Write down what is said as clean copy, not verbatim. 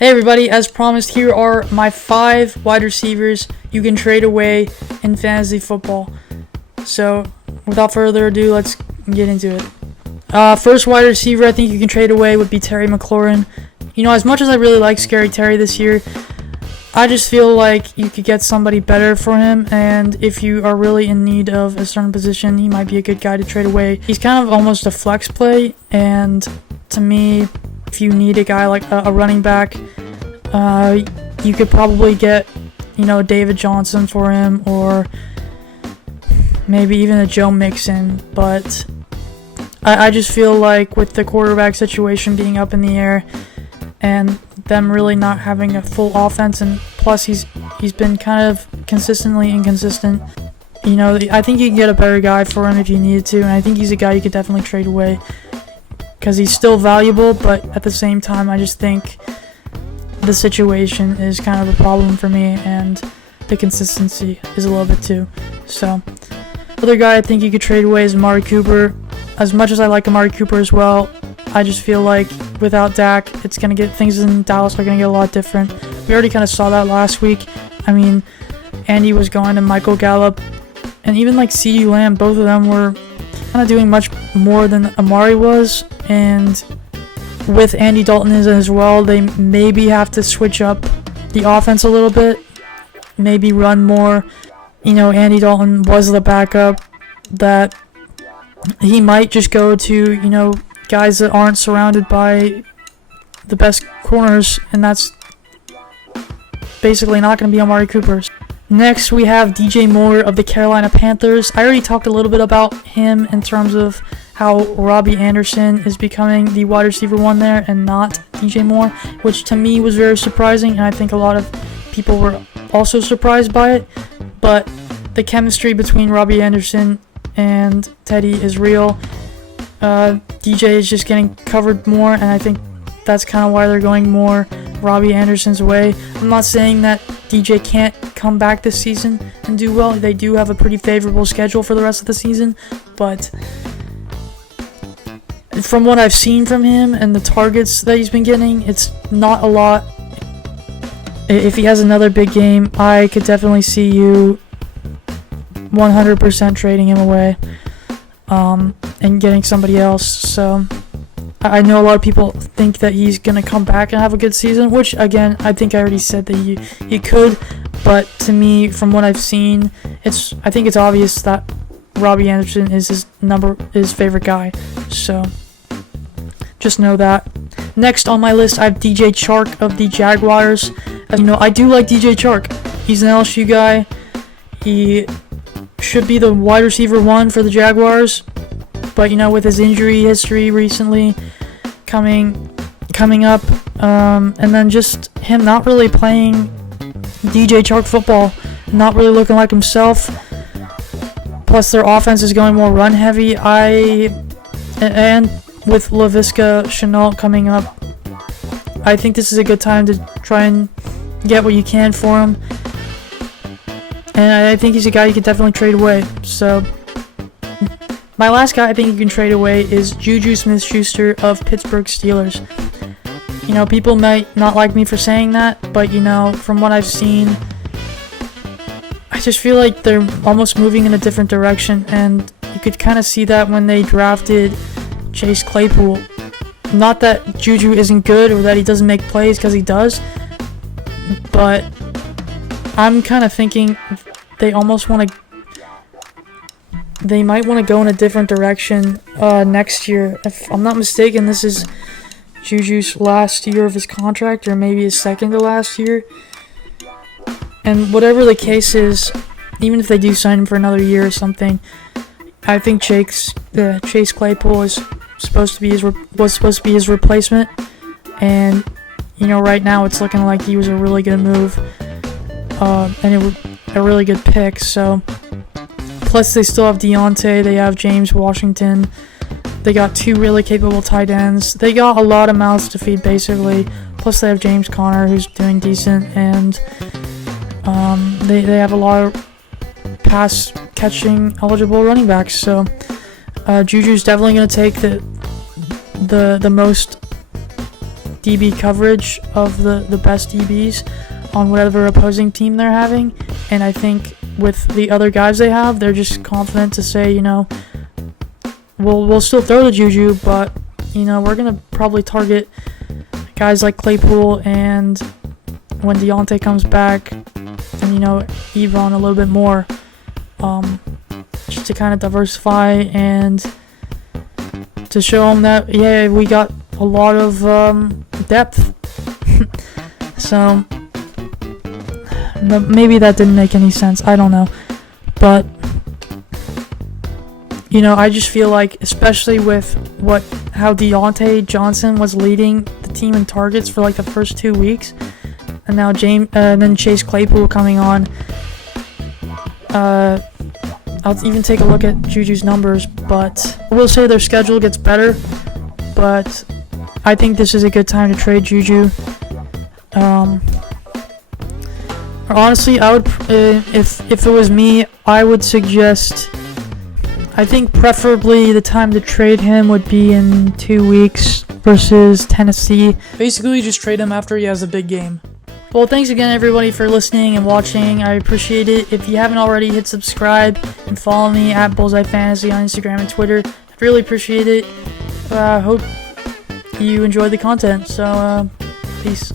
Hey everybody, as promised, here are my 5 wide receivers you can trade away in fantasy football. So, without further ado, let's get into it. First wide receiver I think you can trade away would be Terry McLaurin. You know, as much as I really like Scary Terry this year, I just feel like you could get somebody better for him, and if you are really in need of a certain position, he might be a good guy to trade away. He's kind of almost a flex play, and to me, if you need a guy like a running back, you could probably get, David Johnson for him, or maybe even a Joe Mixon. But I just feel like with the quarterback situation being up in the air and them really not having a full offense, and plus he's been kind of consistently inconsistent, I think you can get a better guy for him if you needed to, and I think he's a guy you could definitely trade away because he's still valuable, but at the same time I just think the situation is kind of a problem for me, and the consistency is a little bit too. So, other guy I think you could trade away is Amari Cooper. As much as I like Amari Cooper as well, I just feel like without Dak, things in Dallas are gonna get a lot different. We already kind of saw that last week. I mean, Andy was going to Michael Gallup, and even like CeeDee Lamb, both of them were kind of doing much more than Amari was, and with Andy Dalton as well, they maybe have to switch up the offense a little bit, maybe run more. Andy Dalton was the backup, that he might just go to, guys that aren't surrounded by the best corners, and that's basically not going to be Amari Cooper. Next, we have DJ Moore of the Carolina Panthers. I already talked a little bit about him in terms of how Robbie Anderson is becoming the wide receiver one there and not DJ Moore, which to me was very surprising, and I think a lot of people were also surprised by it. But the chemistry between Robbie Anderson and Teddy is real. DJ is just getting covered more, and I think that's kind of why they're going more Robbie Anderson's way. I'm not saying that DJ can't come back this season and do well. They do have a pretty favorable schedule for the rest of the season, but from what I've seen from him and the targets that he's been getting, it's not a lot. If he has another big game, I could definitely see you 100% trading him away and getting somebody else. So I know a lot of people think that he's going to come back and have a good season, which, again, I think I already said that he could. But to me, from what I've seen, I think it's obvious that Robbie Anderson is his favorite guy. So just know that. Next on my list, I have DJ Chark of the Jaguars. As you know, I do like DJ Chark. He's an LSU guy. He should be the wide receiver one for the Jaguars. But, with his injury history recently coming up, and then just him not really playing DJ Chark football, not really looking like himself, plus their offense is going more run heavy, and with LaVisca Chenault coming up, I think this is a good time to try and get what you can for him, and I think he's a guy you could definitely trade away. So my last guy I think you can trade away is Juju SmithSchuster of Pittsburgh Steelers. People might not like me for saying that, but from what I've seen, I just feel like they're almost moving in a different direction, and you could kind of see that when they drafted Chase Claypool. Not that Juju isn't good or that he doesn't make plays, because he does, but I'm kind of thinking they might want to go in a different direction next year. If I'm not mistaken, this is Juju's last year of his contract, or maybe his second to last year. And whatever the case is, even if they do sign him for another year or something, I think Chase Claypool was supposed to be his replacement. And right now it's looking like he was a really good move, and it was a really good pick. So. Plus, they still have Deontay, they have James Washington, they got 2 really capable tight ends, they got a lot of mouths to feed, basically. Plus, they have James Conner, who's doing decent, and they have a lot of pass-catching eligible running backs. So, Juju's definitely going to take the most DB coverage of the best DBs on whatever opposing team they're having. And I think with the other guys they have, they're just confident to say, we'll still throw to Juju, but, we're going to probably target guys like Claypool and when Deontay comes back and, Ebron a little bit more, just to kind of diversify and to show them that, yeah, we got a lot of depth. So maybe that didn't make any sense. I don't know. But, I just feel like, especially with how Deontay Johnson was leading the team in targets for like the first 2 weeks, and now then Chase Claypool coming on. I'll even take a look at Juju's numbers, but I will say their schedule gets better. But I think this is a good time to trade Juju. Or honestly, I would, if it was me, I would suggest, I think preferably the time to trade him would be in 2 weeks versus Tennessee. Basically, just trade him after he has a big game. Well, thanks again, everybody, for listening and watching. I appreciate it. If you haven't already, hit subscribe and follow me at Bullseye Fantasy on Instagram and Twitter. I really appreciate it. Hope you enjoyed the content. So, peace.